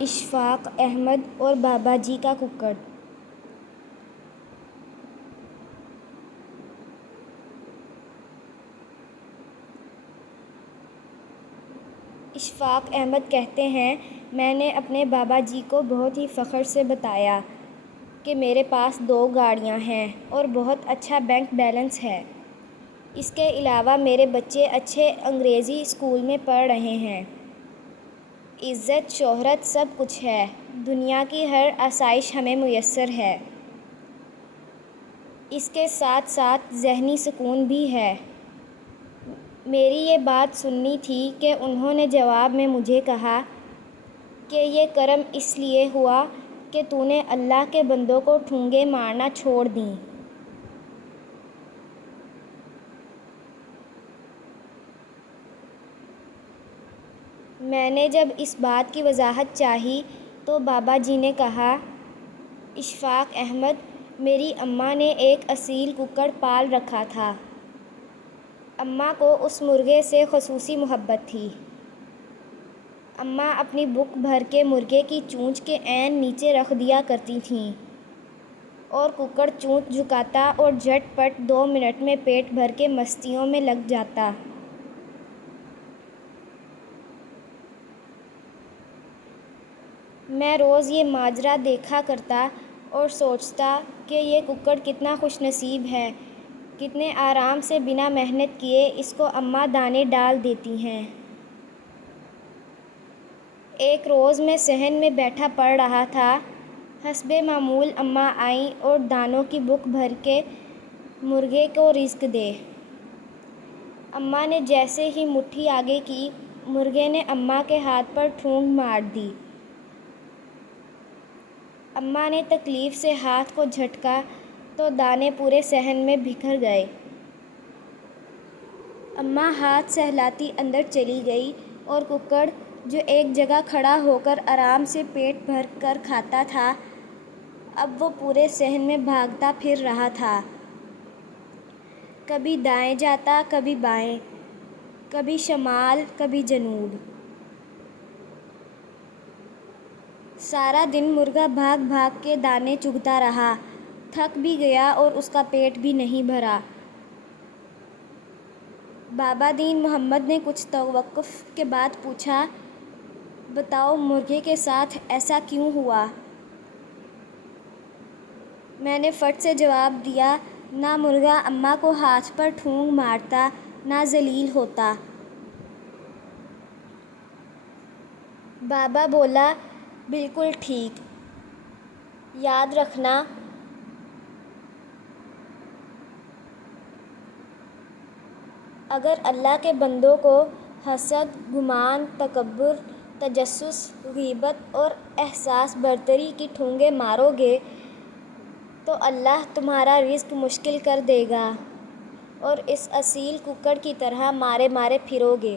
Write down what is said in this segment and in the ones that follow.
اشفاق احمد اور بابا جی کا ککڑ۔ اشفاق احمد کہتے ہیں، میں نے اپنے بابا جی کو بہت ہی فخر سے بتایا کہ میرے پاس 2 گاڑیاں ہیں اور بہت اچھا بینک بیلنس ہے۔ اس کے علاوہ میرے بچے اچھے انگریزی اسکول میں پڑھ رہے ہیں۔ عزت، شہرت سب کچھ ہے، دنیا کی ہر آسائش ہمیں میسر ہے۔ اس کے ساتھ ساتھ ذہنی سکون بھی ہے۔ میری یہ بات سننی تھی کہ انہوں نے جواب میں مجھے کہا کہ یہ کرم اس لیے ہوا کہ تو نے اللہ کے بندوں کو ٹھونگے مارنا چھوڑ دیں۔ میں نے جب اس بات کی وضاحت چاہی تو بابا جی نے کہا، اشفاق احمد، میری اماں نے ایک اصیل ککڑ پال رکھا تھا۔ اماں کو اس مرغے سے خصوصی محبت تھی۔ اماں اپنی بک بھر کے مرغے کی چونچ کے عین نیچے رکھ دیا کرتی تھیں اور ککڑ چونچ جھکاتا اور جھٹ پٹ 2 منٹ میں پیٹ بھر کے مستیوں میں لگ جاتا۔ میں روز یہ ماجرا دیکھا کرتا اور سوچتا کہ یہ ککڑ کتنا خوش نصیب ہے، کتنے آرام سے بنا محنت کیے اس کو اماں دانے ڈال دیتی ہیں۔ ایک روز میں صحن میں بیٹھا پڑھ رہا تھا، حسب معمول اماں آئیں اور دانوں کی بک بھر کے مرغے کو رزق دے۔ اماں نے جیسے ہی مٹھی آگے کی، مرغے نے اماں کے ہاتھ پر ٹھونگ مار دی۔ اماں نے تکلیف سے ہاتھ کو جھٹکا تو دانے پورے صحن میں بکھر گئے۔ اماں ہاتھ سہلاتی اندر چلی گئی اور ککڑ، جو ایک جگہ کھڑا ہو کر آرام سے پیٹ بھر کر کھاتا تھا، اب وہ پورے صحن میں بھاگتا پھر رہا تھا۔ کبھی دائیں جاتا، کبھی بائیں، کبھی شمال، کبھی جنوب۔ سارا دن مرغا بھاگ بھاگ کے دانے چگتا رہا، تھک بھی گیا اور اس کا پیٹ بھی نہیں بھرا۔ بابا دین محمد نے کچھ توقف کے بعد پوچھا، بتاؤ مرغے کے ساتھ ایسا کیوں ہوا؟ میں نے فٹ سے جواب دیا، نہ مرغا اماں کو ہاتھ پر ٹھونگ مارتا، نہ ذلیل ہوتا۔ بابا بولا، بالکل ٹھیک۔ یاد رکھنا، اگر اللہ کے بندوں کو حسد، گمان، تکبر، تجسس، غیبت اور احساس برتری کی ٹھونگے مارو گے تو اللہ تمہارا رزق مشکل کر دے گا اور اس اصیل ککڑ کی طرح مارے مارے پھرو گے۔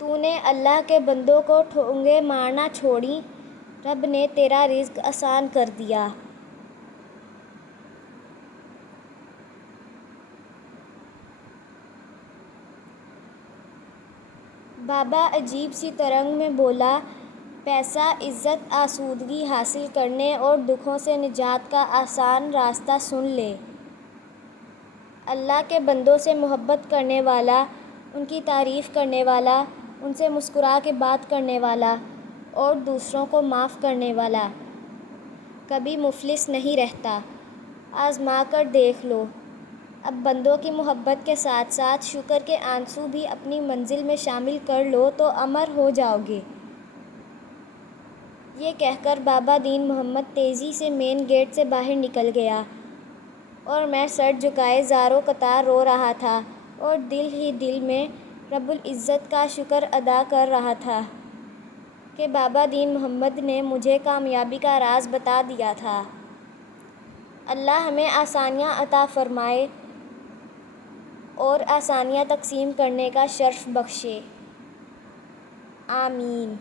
تو نے اللہ کے بندوں کو ٹھونگے مارنا چھوڑیں، رب نے تیرا رزق آسان کر دیا۔ بابا عجیب سی ترنگ میں بولا، پیسہ، عزت، آسودگی حاصل کرنے اور دکھوں سے نجات کا آسان راستہ سن لے۔ اللہ کے بندوں سے محبت کرنے والا، ان کی تعریف کرنے والا، ان سے مسکرا کے بات کرنے والا اور دوسروں کو معاف کرنے والا کبھی مفلس نہیں رہتا۔ آزما کر دیکھ لو۔ اب بندوں کی محبت کے ساتھ ساتھ شکر کے آنسو بھی اپنی منزل میں شامل کر لو تو امر ہو جاؤ گے۔ یہ کہہ کر بابا دین محمد تیزی سے مین گیٹ سے باہر نکل گیا اور میں سر جھکائے زار و قطار رو رہا تھا اور دل ہی دل میں رب العزت کا شکر ادا کر رہا تھا کہ بابا دین محمد نے مجھے کامیابی کا راز بتا دیا تھا۔ اللہ ہمیں آسانیاں عطا فرمائے اور آسانیاں تقسیم کرنے کا شرف بخشے۔ آمین۔